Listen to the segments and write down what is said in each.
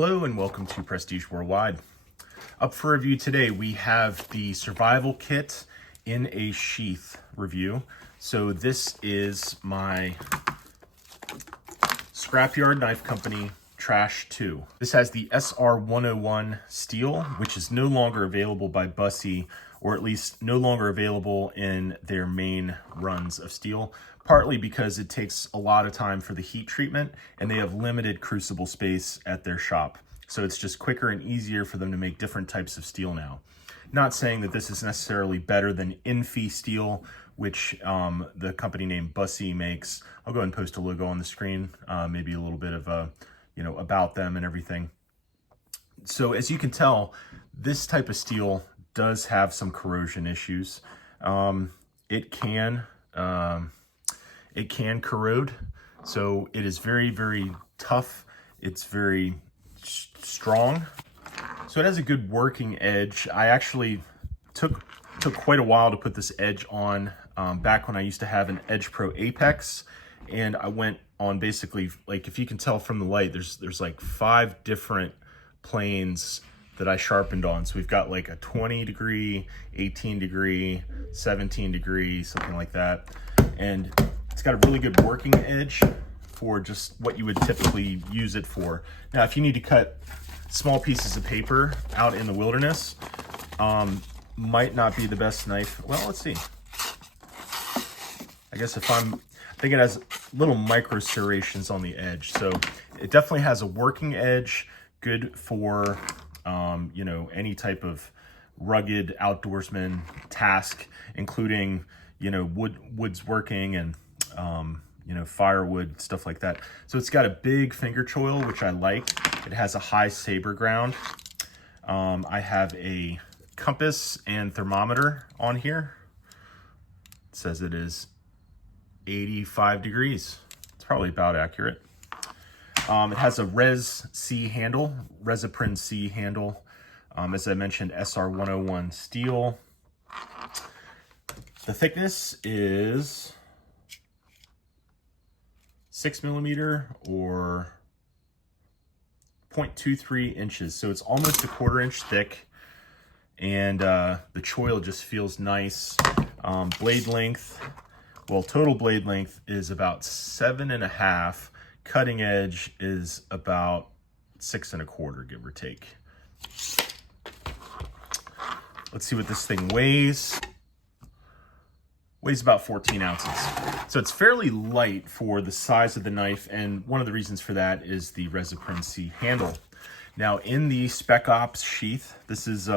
Hello and welcome to Prestige Worldwide. Up for review today, we have the survival kit in a sheath review. So this is my Scrapyard Knife Company Trash 2. This has the SR101 steel, which is no longer available by Busse, or at least no longer available in their main runs of steel, partly because it takes a lot of time for the heat treatment and they have limited crucible space at their shop. So it's just quicker and easier for them to make different types of steel now. Not saying that this is necessarily better than Infi steel, which the company named Busse makes. I'll go ahead and post a logo on the screen, maybe a little bit of about them and everything. So as you can tell, this type of steel does have some corrosion issues. It can corrode, so it is very, very tough. It's very strong, so it has a good working edge. I actually took quite a while to put this edge on back when I used to have an Edge Pro Apex, and I went on basically, like, if you can tell from the light, there's like 5 different planes that I sharpened on. So we've got like a 20 degree, 18 degree, 17 degree, something like that. And it's got a really good working edge for just what you would typically use it for. Now, if you need to cut small pieces of paper out in the wilderness, might not be the best knife. Well, let's see. I guess I think it has little micro serrations on the edge. So it definitely has a working edge, good for any type of rugged outdoorsman task, including, woods working and, firewood, stuff like that. So it's got a big finger choil, which I like. It has a high saber ground. I have a compass and thermometer on here. It says it is 85 degrees. It's probably about accurate. It has a Resiprin C handle. As I mentioned, SR101 steel. The thickness is 6mm or 0.23 inches. So it's almost a 1/4 inch thick. And the choil just feels nice. Blade length, well, total blade length is about 7.5. Cutting edge is about 6 1/4, give or take. Let's see what this thing weighs. Weighs about 14 ounces. So it's fairly light for the size of the knife, and one of the reasons for that is the Resiprin C handle. Now, in the Spec Ops sheath, this is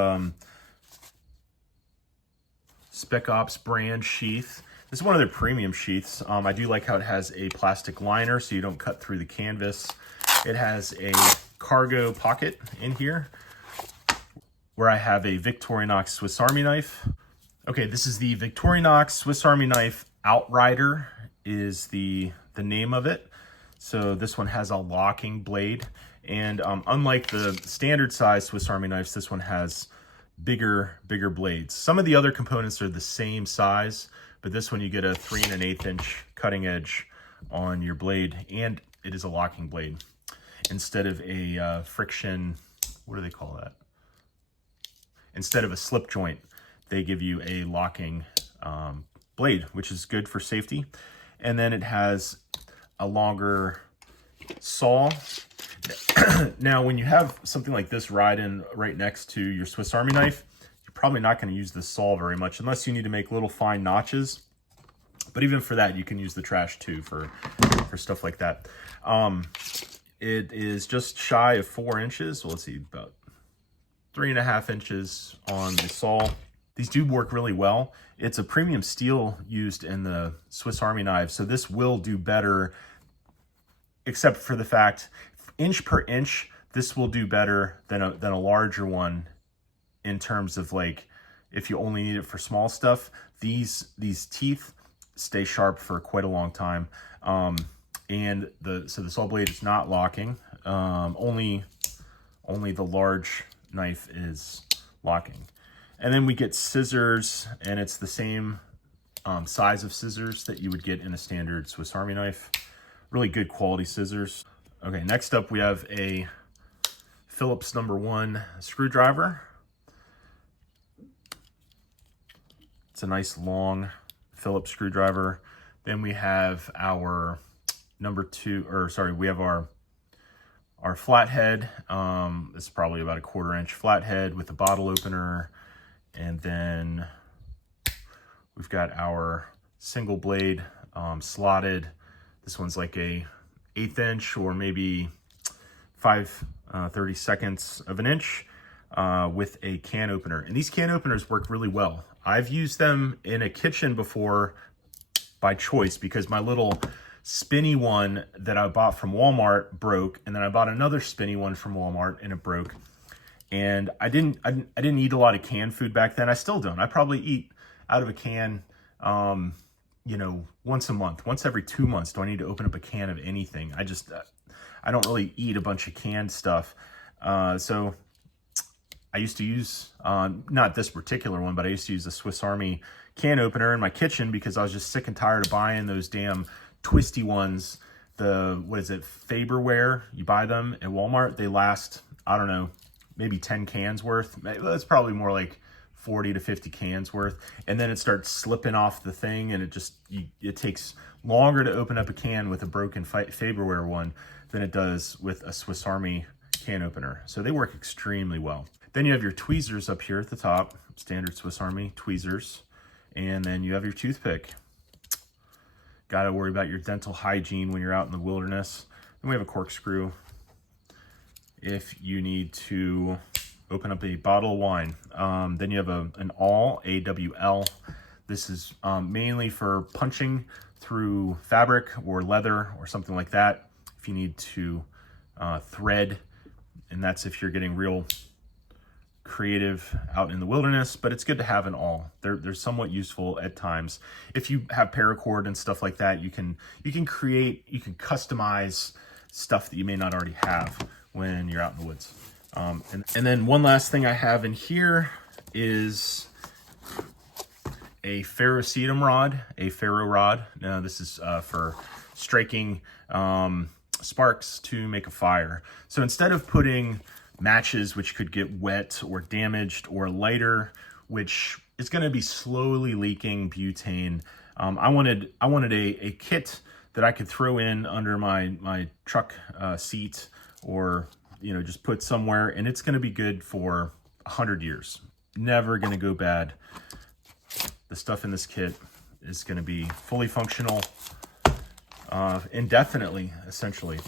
Spec Ops brand sheath. This is one of their premium sheaths. I do like how it has a plastic liner so you don't cut through the canvas. It has a cargo pocket in here where I have a Victorinox Swiss Army knife. Okay, this is the Victorinox Swiss Army knife Outrider is the name of it. So this one has a locking blade, and unlike the standard size Swiss Army knives, this one has bigger blades. Some of the other components are the same size, but this one you get a 3 1/8 inch cutting edge on your blade, and it is a locking blade instead of a friction, what do they call that? Instead of a slip joint, they give you a locking blade, which is good for safety. And then it has a longer saw. Now, when you have something like this riding right next to your Swiss Army knife, you're probably not going to use the saw very much unless you need to make little fine notches. But even for that, you can use the Trash 2 for stuff like that. It is just shy of 4 inches. Well, let's see, about 3.5 inches on the saw. These do work really well. It's a premium steel used in the Swiss Army knives, so this will do better, except for the fact, inch per inch, this will do better than a larger one in terms of, like, if you only need it for small stuff. These teeth stay sharp for quite a long time. And the saw blade is not locking. Only the large knife is locking. And then we get scissors, and it's the same size of scissors that you would get in a standard Swiss Army knife. Really good quality scissors. Okay, next up we have a Phillips #1 screwdriver. It's a nice long Phillips screwdriver. Then we have our we have our flathead. It's probably about a 1/4 inch flathead with a bottle opener. And then we've got our single blade slotted. This one's like a 1/8 inch or maybe 5/32 of an inch with a can opener. And these can openers work really well. I've used them in a kitchen before by choice because my little spinny one that I bought from Walmart broke, and then I bought another spinny one from Walmart and it broke. And I didn't eat a lot of canned food back then. I still don't. I probably eat out of a can, you know, once a month. Once every 2 months do I need to open up a can of anything. I don't really eat a bunch of canned stuff. So I used to use, not this particular one, but I used to use the Swiss Army can opener in my kitchen because I was just sick and tired of buying those damn twisty ones. What is it, Faberware? You buy them at Walmart. They last, I don't know, maybe 10 cans worth. That's probably more like 40 to 50 cans worth. And then it starts slipping off the thing, and it takes longer to open up a can with a broken Faberware one than it does with a Swiss Army can opener. So they work extremely well. Then you have your tweezers up here at the top, standard Swiss Army tweezers. And then you have your toothpick. Got to worry about your dental hygiene when you're out in the wilderness. Then we have a corkscrew if you need to open up a bottle of wine. Then you have an awl, AWL. This is mainly for punching through fabric or leather or something like that. If you need to thread, and that's if you're getting real creative out in the wilderness, but it's good to have an awl. They're somewhat useful at times. If you have paracord and stuff like that, you can customize stuff that you may not already have when you're out in the woods. And then one last thing I have in here is a ferrocedum rod, a ferro rod. Now this is for striking sparks to make a fire. So instead of putting matches which could get wet or damaged, or lighter which is going to be slowly leaking butane, I wanted a kit that I could throw in under my truck seat, or just put somewhere, and it's going to be good for 100 years. Never going to go bad. The stuff in this kit is going to be fully functional indefinitely, essentially.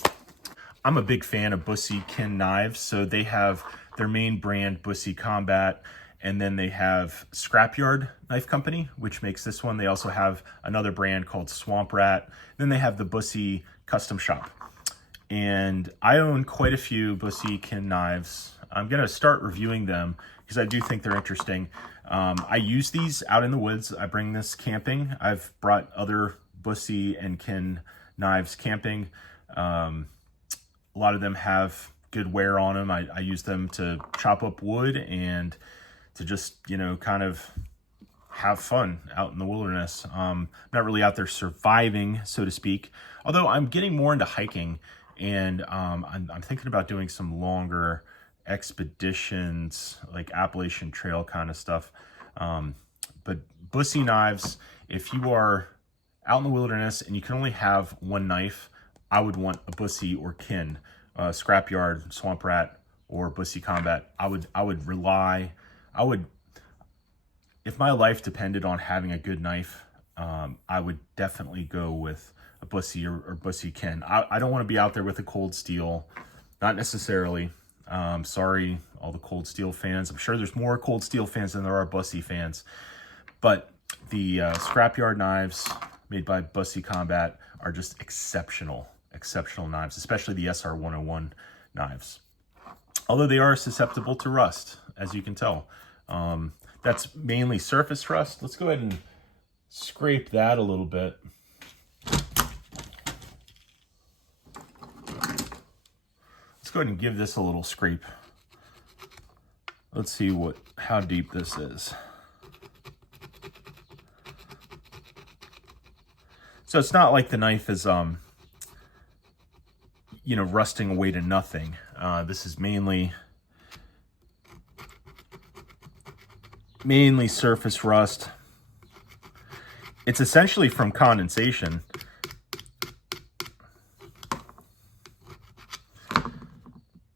I'm a big fan of Busse Kin knives. So they have their main brand, Busse Combat, and then they have Scrapyard Knife Company, which makes this one. They also have another brand called Swamp Rat. Then they have the Busse Custom Shop. And I own quite a few Busse Kin knives. I'm gonna start reviewing them because I do think they're interesting. I use these out in the woods. I bring this camping. I've brought other Busse and Kin knives camping. A lot of them have good wear on them. I use them to chop up wood and to just, kind of have fun out in the wilderness. Not really out there surviving, so to speak. Although I'm getting more into hiking, and I'm thinking about doing some longer expeditions, like Appalachian Trail kind of stuff. But Busse knives, if you are out in the wilderness and you can only have one knife, I would want a Busse or Kin, Scrapyard, Swamp Rat, or Busse Combat. I would, if my life depended on having a good knife, I would definitely go with a Busse or Busse Kin. I don't want to be out there with a cold steel, not necessarily. Sorry, all the cold steel fans. I'm sure there's more cold steel fans than there are Busse fans. But the Scrapyard knives made by Busse Combat are just exceptional knives, especially the SR101 knives. Although they are susceptible to rust, as you can tell. That's mainly surface rust. Let's go ahead and scrape that a little bit. Let's go ahead and give this a little scrape. Let's see how deep this is. So it's not like the knife is, rusting away to nothing. This is mainly surface rust. It's essentially from condensation.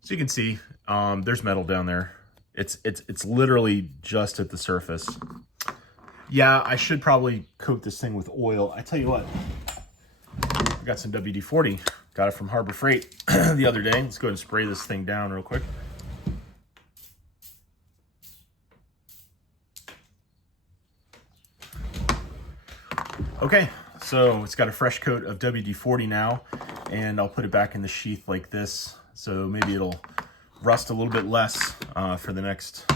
So you can see there's metal down there. It's literally just at the surface. Yeah, I should probably coat this thing with oil. I tell you what, I got some WD-40. Got it from Harbor Freight the other day. Let's go ahead and spray this thing down real quick. Okay, so it's got a fresh coat of WD-40 now, and I'll put it back in the sheath like this, so maybe it'll rust a little bit less for the next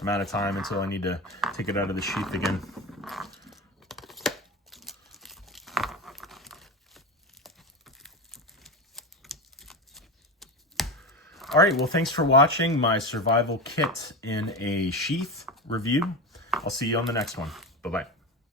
amount of time until I need to take it out of the sheath again. All right, well, thanks for watching my survival kit in a sheath review. I'll see you on the next one. Bye-bye.